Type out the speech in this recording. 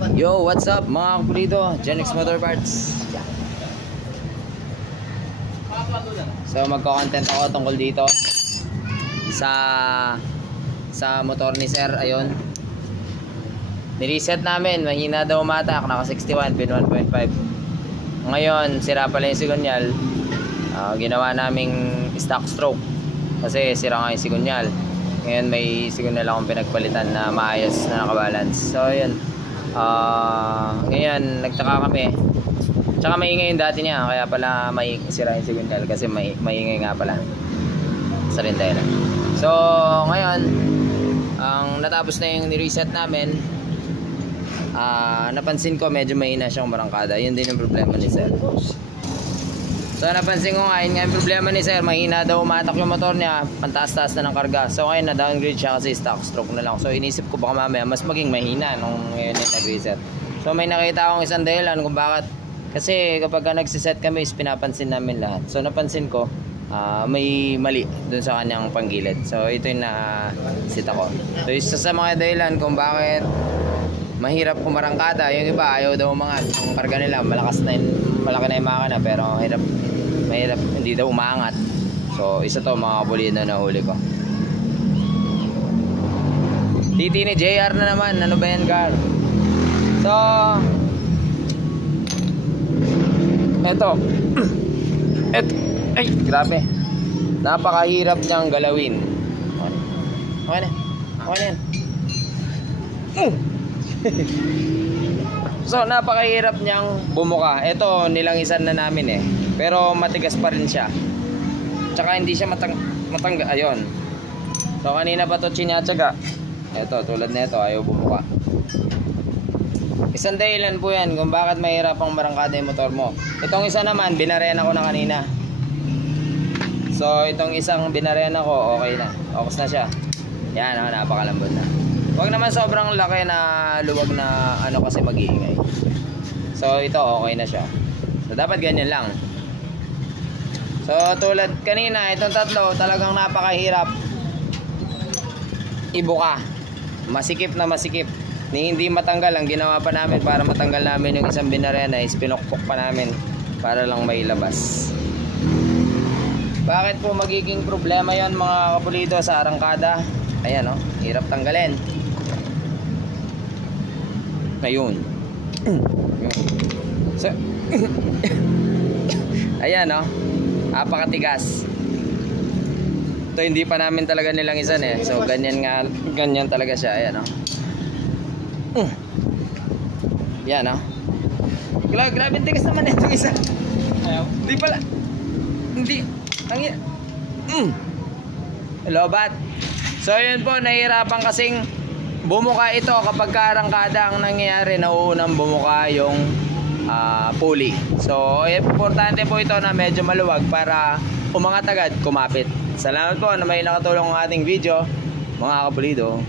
Yo, what's up mga kapulido? Genix Motor Parts. So magko-content ako tungkol dito sa motor ni Sir. Ayun, nireset namin, mahina daw umatak, naka 61 pin 1.5. Ngayon sira pala yung sigunyal. Ginawa naming stock stroke kasi sira nga yung sigunyal. Ngayon may sigunyal akong pinagpalitan na maayos na nakabalance. So yun, ngayon nagtaka kami, tsaka maingay yung dati niya, kaya pala may sira yung sigunyal kasi maingay nga pala sa rindera. So ngayon, ang natapos na yung nireset namin, napansin ko medyo mahina siyang barangkada. Yun din yung problema ni Sir. So napansin ko nga, yun nga yung problema ni Sir, mahina daw umatak yung motor niya, pantaas-taas na ng karga. So ngayon na downgrade siya kasi stock stroke na lang. So inisip ko baka mamaya mas maging mahina nung ngayon yung nag-reset. So may nakita akong isang dahilan kung bakit. Kasi kapag nagsiset kami is pinapansin namin lahat. So napansin ko may mali dun sa kanyang panggilid. So ito yung na-sit ako. So isa sa mga dahilan kung bakit mahirap kumarangkada, yung iba ayaw daw umangat. Ang karga nila malakas na, malaki na yung makina, pero mahirap hindi daw umaangat. So isa to mga kapulido na huli ko. Titi ni JR na naman. Ano ba yan, Gar? So eto ay grabe, napakahirap niyang galawin. Okay na yan. So napakahirap niyang bumuka. Ito nilangisan na namin pero matigas pa rin siya, tsaka hindi siya matangga. Ayun, so kanina pa to chinatsaga. Ito tulad na ito, ayaw bumuka. Isang dahilan po yan kung bakit mahirap ang marangkada yung motor mo. Itong isa naman binarena ko na kanina. So itong isang binarena ko, okay na, focus na siya. Yan, napakalambot na. Huwag naman sobrang laki na luwag na kasi mag-iingay. So ito okay na siya. So dapat ganyan lang. So tulad kanina, itong tatlo talagang napakahirap ibuka. Masikip na masikip. Hindi matanggal. Ang ginawa pa namin para matanggal namin yung isang binarena is pinukpok pa namin para lang mailabas. Bakit po magiging problema yon mga kapulido sa arangkada? Ayan hirap tanggalin. Ayun. So ayan napakatigas. Ito hindi pa namin talaga nilangisan so ganyan talaga siya. Ayan yan grabe tigas naman itong isa. Hindi pala, hindi lobat. So yun po, nahihirapan kasing bumuka ito kapag karangkada. Ang nangyayari, nauunang bumuka yung pulley. So importante po ito na medyo maluwag para umangat agad, kumapit. Salamat po na may nakatulong ang ating video mga kapulido.